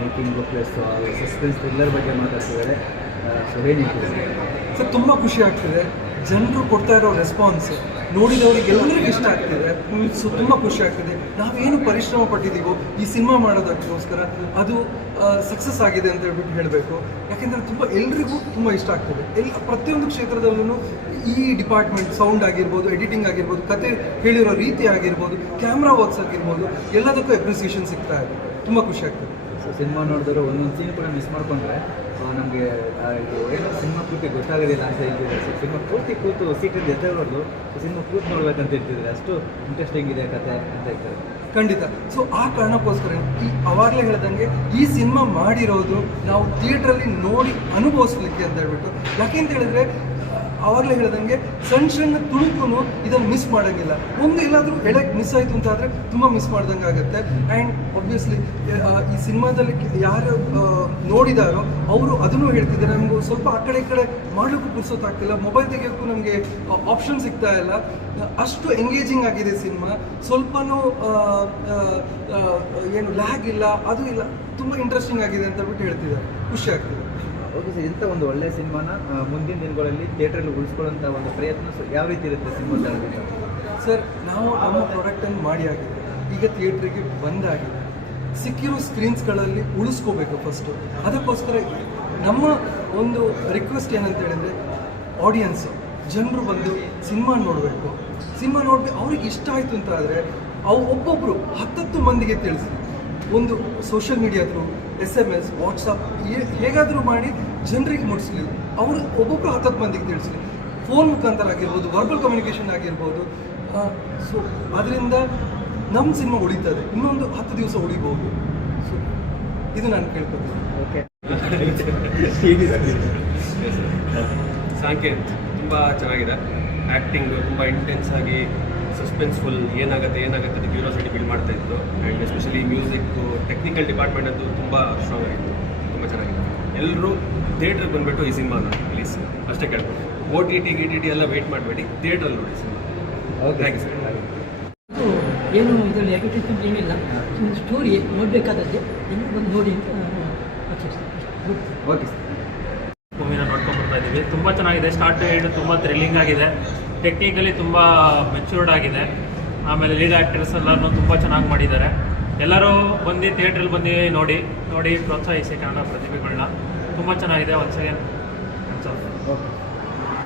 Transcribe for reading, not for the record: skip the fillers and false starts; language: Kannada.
ಮೇಕಿಂಗು ಪ್ಲಸ್ ಸಸ್ಪೆನ್ಸ್ ಥ್ರಿಲ್ಲರ್ ಬಗ್ಗೆ ಮಾತಾಡ್ತಿದ್ದಾರೆ. ಸೊ ಏನಿದೆ ಸರ್, ತುಂಬ ಖುಷಿ ಆಗ್ತಿದೆ. ಜನರು ಕೊಡ್ತಾ ಇರೋ ರೆಸ್ಪಾನ್ಸ್ ನೋಡಿದವರಿಗೆ ಎಲ್ಲರಿಗೂ ಇಷ್ಟ ಆಗ್ತಿದೆ. ಸೊ ತುಂಬ ಖುಷಿ ಆಗ್ತಿದೆ. ನಾವೇನು ಪರಿಶ್ರಮ ಪಟ್ಟಿದ್ದೀವೋ ಈ ಸಿನಿಮಾ ಮಾಡೋದಕ್ಕೋಸ್ಕರ ಅದು ಸಕ್ಸಸ್ ಆಗಿದೆ ಅಂತ ಹೇಳ್ಬಿಟ್ಟು ಹೇಳಬೇಕು. ಯಾಕೆಂದರೆ ಎಲ್ರಿಗೂ ತುಂಬ ಇಷ್ಟ ಆಗ್ತಿದೆ. ಪ್ರತಿಯೊಂದು ಕ್ಷೇತ್ರದಲ್ಲೂ ಈ ಡಿಪಾರ್ಟ್ಮೆಂಟ್, ಸೌಂಡ್ ಆಗಿರ್ಬೋದು, ಎಡಿಟಿಂಗ್ ಆಗಿರ್ಬೋದು, ಕತೆ ಹೇಳಿರೋ ರೀತಿ ಆಗಿರ್ಬೋದು, ಕ್ಯಾಮ್ರಾ ವರ್ಕ್ಸ್ ಆಗಿರ್ಬೋದು, ಎಲ್ಲದಕ್ಕೂ ಅಪ್ರಿಸಿಯೇಷನ್ ಸಿಗ್ತಾ ಇದೆ. ತುಂಬ ಖುಷಿ ಆಗ್ತದೆ. ಸೊ ಸಿನಿಮಾ ನೋಡಿದ್ರೆ ಒಂದೊಂದು ಸೀನ್ ಕೂಡ ಮಿಸ್ ಮಾಡ್ಕೊಂಡ್ರೆ ನಮಗೆ ಏನೋ ಸಿನಿಮಾ ಪೂರ್ತಿ ಗೊತ್ತಾಗೋದಿಲ್ಲ ಅಂತ ಹೇಳ್ತಿದ್ದಾರೆ. ಸೊ ಸಿನಿಮಾ ಪೂರ್ತಿ ಕೂತು ಸೀಟಲ್ಲಿ ಎದ್ದೇಳೋದು ಸಿನಿಮಾ ಕೂತು ನೋಡ್ಬೇಕಂತ ಹೇಳ್ತಿದ್ದಾರೆ. ಅಷ್ಟು ಇಂಟ್ರೆಸ್ಟಿಂಗ್ ಇದೆ ಕತೆ ಅಂತ ಹೇಳ್ತಾರೆ. ಖಂಡಿತ. ಸೊ ಆ ಕಾರಣಕ್ಕೋಸ್ಕರ ಅವಾಗಲೇ ಹೇಳ್ದಂಗೆ ಈ ಸಿನಿಮಾ ಮಾಡಿರೋದು ನಾವು ಥಿಯೇಟ್ರಲ್ಲಿ ನೋಡಿ ಅನುಭವಿಸ್ಲಿಕ್ಕೆ ಅಂತ ಹೇಳ್ಬಿಟ್ಟು. ಯಾಕೆ ಅಂತ ಹೇಳಿದ್ರೆ ಆವಾಗಲೇ ಹೇಳ್ದಂಗೆ ಸಣ್ಣ ತುಣುಕು ಇದನ್ನು ಮಿಸ್ ಮಾಡೋಂಗಿಲ್ಲ. ಒಂದು ಎಲ್ಲಾದರೂ ಹೇಳಕ್ಕೆ ಮಿಸ್ ಆಯಿತು ಅಂತ ಆದರೆ ತುಂಬ ಮಿಸ್ ಮಾಡ್ದಂಗೆ ಆಗುತ್ತೆ. ಆ್ಯಂಡ್ ಒಬ್ವಿಯಸ್ಲಿ ಈ ಸಿನಿಮಾದಲ್ಲಿ ಯಾರು ನೋಡಿದಾರೋ ಅವರು ಅದನ್ನು ಹೇಳ್ತಿದ್ದಾರೆ. ನಮಗೂ ಸ್ವಲ್ಪ ಆ ಕಡೆ ಈ ಕಡೆ ಮಾಡೋಕ್ಕೂ ಪುರ್ಸೊತ್ತಾಗ್ತಿಲ್ಲ, ಮೊಬೈಲ್ ತೆಗಿಯೋಕ್ಕೂ ನಮಗೆ ಆಪ್ಷನ್ ಸಿಗ್ತಾ ಇಲ್ಲ. ಅಷ್ಟು ಎಂಗೇಜಿಂಗ್ ಆಗಿದೆ ಸಿನಿಮಾ. ಸ್ವಲ್ಪನೂ ಏನು ಲ್ಯಾಗ್ ಇಲ್ಲ, ಅದು ಇಲ್ಲ, ತುಂಬ ಇಂಟ್ರೆಸ್ಟಿಂಗ್ ಆಗಿದೆ ಅಂತ ಹೇಳ್ಬಿಟ್ಟು ಹೇಳ್ತಿದ್ದಾರೆ. ಖುಷಿ ಆಗ್ತಿದೆ. ಓಕೆ ಸರ್, ಇಂಥ ಒಂದು ಒಳ್ಳೆಯ ಸಿನಿಮಾನ ಮುಂದಿನ ದಿನಗಳಲ್ಲಿ ಥಿಯೇಟ್ರಲ್ಲಿ ಉಳಿಸ್ಕೊಳ್ಳೋಂಥ ಒಂದು ಪ್ರಯತ್ನ ಯಾವ ರೀತಿ ಇರುತ್ತೆ ಸಿನಿಮಾ? ಸರ್, ನಾವು ನಮ್ಮ ಪ್ರಾಡಕ್ಟನ್ನು ಮಾಡಿ ಆಗಿದೆ, ಈಗ ಥಿಯೇಟ್ರಿಗೆ ಬಂದಾಗಿದೆ. ಸಿಕ್ಕಿರೋ ಸ್ಕ್ರೀನ್ಸ್ಗಳಲ್ಲಿ ಉಳಿಸ್ಕೋಬೇಕು ಫಸ್ಟು. ಅದಕ್ಕೋಸ್ಕರ ನಮ್ಮ ಒಂದು ರಿಕ್ವೆಸ್ಟ್ ಏನಂತ ಹೇಳಿದರೆ, ಆಡಿಯನ್ಸು ಜನರು ಬಂದು ಸಿನಿಮಾ ನೋಡಬೇಕು. ಸಿನಿಮಾ ನೋಡ್ಬೇಕು, ಅವ್ರಿಗೆ ಇಷ್ಟ ಆಯಿತು ಅಂತ ಆದರೆ ಒಬ್ಬೊಬ್ಬರು 10 ಮಂದಿಗೆ ತಿಳಿಸಿ. ಒಂದು social media through, SMS, WhatsApp ಹೇಗಾದರೂ ಮಾಡಿ ಜನರಿಗೆ ಮುಟ್ಟಿಸ್ಲಿ. ಅವರು ಒಬ್ಬೊಬ್ಬರು 10 ಮಂದಿಗೆ ತಿಳಿಸ್ಲಿ. ಫೋನ್ ಮುಖಾಂತರ ಆಗಿರ್ಬೋದು, ವರ್ಬಲ್ ಕಮ್ಯುನಿಕೇಷನ್ ಆಗಿರ್ಬೋದು. ಸೊ ಅದರಿಂದ ನಮ್ಮ ಸಿನಿಮಾ ಉಳಿತದೆ, ಇನ್ನೊಂದು 10 ದಿವಸ ಉಳಿಬೋದು. ಸೊ ಇದು ನಾನು ಕೇಳ್ಕೊತೀನಿ. ಓಕೆ. ಸಾಂಕೇತ್ ತುಂಬ ಚೆನ್ನಾಗಿದೆ. ಆ್ಯಕ್ಟಿಂಗು ತುಂಬ ಇಂಟೆನ್ಸ್ ಆಗಿ ಸಸ್ಪೆನ್ಸ್ಫುಲ್, ಏನಾಗುತ್ತೆ ಅಂತ ಕ್ಯೂರಿಯಾಸಿಟಿ ಬಿಲ್ಡ್ ಮಾಡ್ತಾ ಇತ್ತು. And especially music, technical department ಅಂತೂ ತುಂಬ ಸ್ಟ್ರಾಂಗ್ ಆಗಿತ್ತು, ತುಂಬ ಚೆನ್ನಾಗಿದೆ. ಎಲ್ಲರೂ ಥಿಯೇಟ್ರಿಗೆ ಬಂದುಬಿಟ್ಟು ಈ ಸಿನಿಮಾನ ಪ್ಲೀಸ್ ಅಷ್ಟೇ ಕೇಳ್ಬೋದು. OTT ಎಲ್ಲ ವೆಯ್ಟ್ ಮಾಡಬೇಡಿ, ಥಿಯೇಟ್ರಲ್ಲಿ ನೋಡಿ ಸಿನಿಮಾ. Thank you sir. ಏನು ಇದರಲ್ಲಿ ನೆಗೆಟಿವ್ ಏನಿಲ್ಲ, ಒಂದು ಸ್ಟೋರಿ ನೋಡಬೇಕಾದದ್ದು ಎಲ್ಲ ಬಂದು ನೋಡಿ ಅಂತ ಓಕೆ ಸರ್. ಮೂವಿನ ನೋಡ್ಕೊಂಡ್ಬರ್ತಾ ಇದ್ದೀವಿ. ತುಂಬ ಚೆನ್ನಾಗಿದೆ. ಸ್ಟಾರ್ಟ್ ಟು ಎಂಡ್ ತುಂಬ ಥ್ರಿಲ್ಲಿಂಗ್ ಆಗಿದೆ. ಟೆಕ್ನಿಕಲಿ ತುಂಬ ಮೆಚ್ಯೂರ್ಡ್ ಆಗಿದೆ. ಆಮೇಲೆ ಲೀಡ್ ಆ್ಯಕ್ಟರ್ಸ್ ಎಲ್ಲರೂ ತುಂಬ ಚೆನ್ನಾಗಿ ಮಾಡಿದ್ದಾರೆ. ಎಲ್ಲರೂ ಬಂದು ಥಿಯೇಟ್ರಲ್ಲಿ ಬಂದು ನೋಡಿ ಪ್ರೋತ್ಸಾಹಿಸಿ ಕನ್ನಡ ಪ್ರತಿಭೆಗಳನ್ನ. ತುಂಬ ಚೆನ್ನಾಗಿದೆ. Once again okay.